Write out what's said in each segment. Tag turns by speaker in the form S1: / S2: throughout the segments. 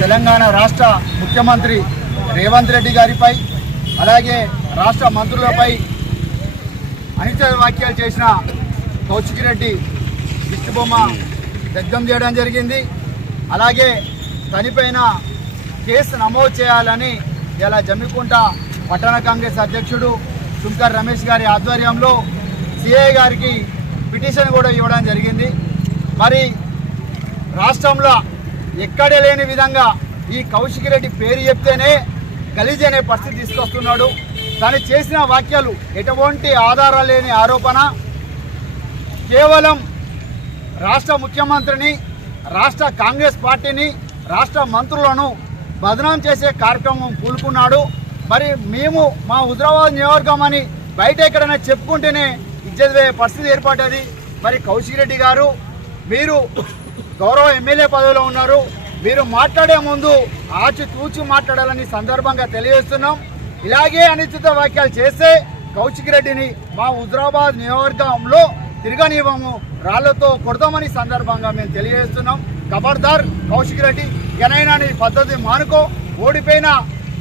S1: తెలంగాణ రాష్ట్ర ముఖ్యమంత్రి రేవంత్ రెడ్డి గారిపై అలాగే రాష్ట్ర మంత్రులపై అనిత వ్యాఖ్యలు చేసిన కౌశిక్ దిష్టిబొమ్మ దగ్ధం చేయడం జరిగింది. అలాగే తనిపైన కేసు నమోదు చేయాలని ఇలా జమ్మికుంట పట్టణ కాంగ్రెస్ అధ్యక్షుడు శుంకర్ రమేష్ గారి ఆధ్వర్యంలో సిఐ గారికి పిటిషన్ కూడా ఇవ్వడం జరిగింది. మరి రాష్ట్రంలో ఎక్కడ లేని విధంగా ఈ కౌశిక్ రెడ్డి పేరు చెప్తేనే గలీజ్ అనే పరిస్థితి తీసుకొస్తున్నాడు. తను చేసిన వ్యాఖ్యలు ఎటువంటి ఆధారాలు లేని ఆరోపణ. కేవలం రాష్ట్ర ముఖ్యమంత్రిని రాష్ట్ర కాంగ్రెస్ పార్టీని రాష్ట్ర మంత్రులను బదనాం చేసే కార్యక్రమం పూనుకున్నాడు. మరి మేము మా హుజరాబాద్ నియోజకవర్గం అని బయట ఎక్కడైనా చెప్పుకుంటేనే ఇజ్జత్ పరిస్థితి ఏర్పడ్డది. మరి కౌశిక్ రెడ్డి గారు మీరు గౌరవ ఎమ్మెల్యే పదవిలో ఉన్నారు. మీరు మాట్లాడే ముందు ఆచితూచి మాట్లాడాలని సందర్భంగా తెలియజేస్తున్నాం. ఇలాగే అనిశ్చిత వ్యాఖ్యలు చేస్తే కౌశిక్ రెడ్డిని మా హుజరాబాద్ నియోజకవర్గంలో తిరగనివ్వము రాళ్ళతో కొడదామని సందర్భంగా మేము తెలియజేస్తున్నాం. ఖబర్దార్ కౌశిక్ రెడ్డి ఎనైనా నీ పద్ధతి మానుకో ఓడిపోయిన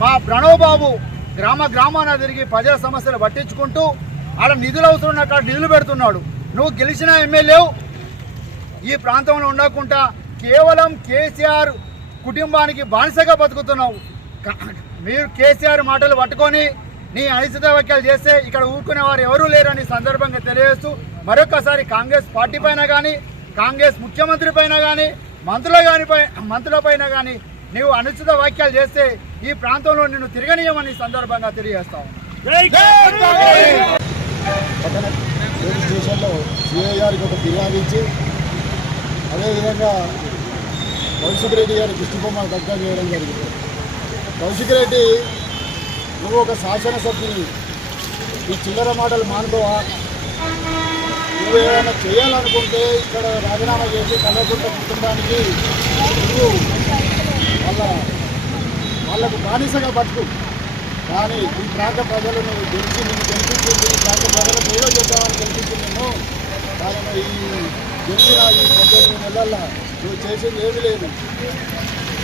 S1: మా ప్రణవ్ బాబు గ్రామ గ్రామాన తిరిగి ప్రజల సమస్యలు పట్టించుకుంటూ ఆడ నిధులు అవసరం అక్కడ నిధులు పెడుతున్నాడు. నువ్వు గెలిచిన ఎమ్మెల్యేవు ఈ ప్రాంతంలో ఉండకుండా కేవలం కేసీఆర్ కుటుంబానికి బానిసగా బతుకుతున్నావు. మీరు కేసీఆర్ మాటలు పట్టుకొని నీ అనిశ్చిత వ్యాఖ్యలు చేస్తే ఇక్కడ ఊరుకునే వారు ఎవరూ లేరని సందర్భంగా తెలియజేస్తూ మరొకసారి కాంగ్రెస్ పార్టీ పైన కానీ కాంగ్రెస్ ముఖ్యమంత్రి పైన కానీ మంత్రుల కానీ మంత్రుల పైన కానీ నీవు అనుచిత వ్యాఖ్యలు చేస్తే ఈ ప్రాంతంలో నిన్ను తిరగనీయమని సందర్భంగా తెలియజేస్తావు
S2: పక్కన పోలీస్ స్టేషన్లో సిఐ గారికి ఒక ఫిర్యాదు ఇచ్చి అదేవిధంగా కౌశిక్ రెడ్డి గారి దిష్టిబొమ్మ దగ్గర చేయడం జరిగింది. కౌశిక్ రెడ్డి నువ్వు ఒక శాసనసభ్యుని ఈ చిల్లర మాటలు మానుకోవా? నువ్వు ఏదైనా చేయాలనుకుంటే ఇక్కడ రాజీనామా చేసి కల్లకుంట కుటుంబానికి నువ్వు వాళ్ళ వాళ్ళకు బానిసగా బతుకు కానీ ఈ ప్రాంత ప్రజలను గెలిచి నేను గెలిపించింది ఈ ప్రాంత ప్రజలకు ఏదో చేద్దామని గెలిపించింది నేను కానీ ఈ ఎందుకు ఈ పద్దెనిమిది నెలల్లో నువ్వు చేసింది ఏమీ లేదు.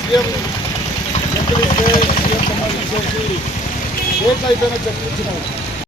S2: సీఎం చెక్కులు ఇస్తే సీఎం సంబంధించేసి తీసేసి రేట్లు అయిపోయిన చెక్కులు ఇచ్చినావు.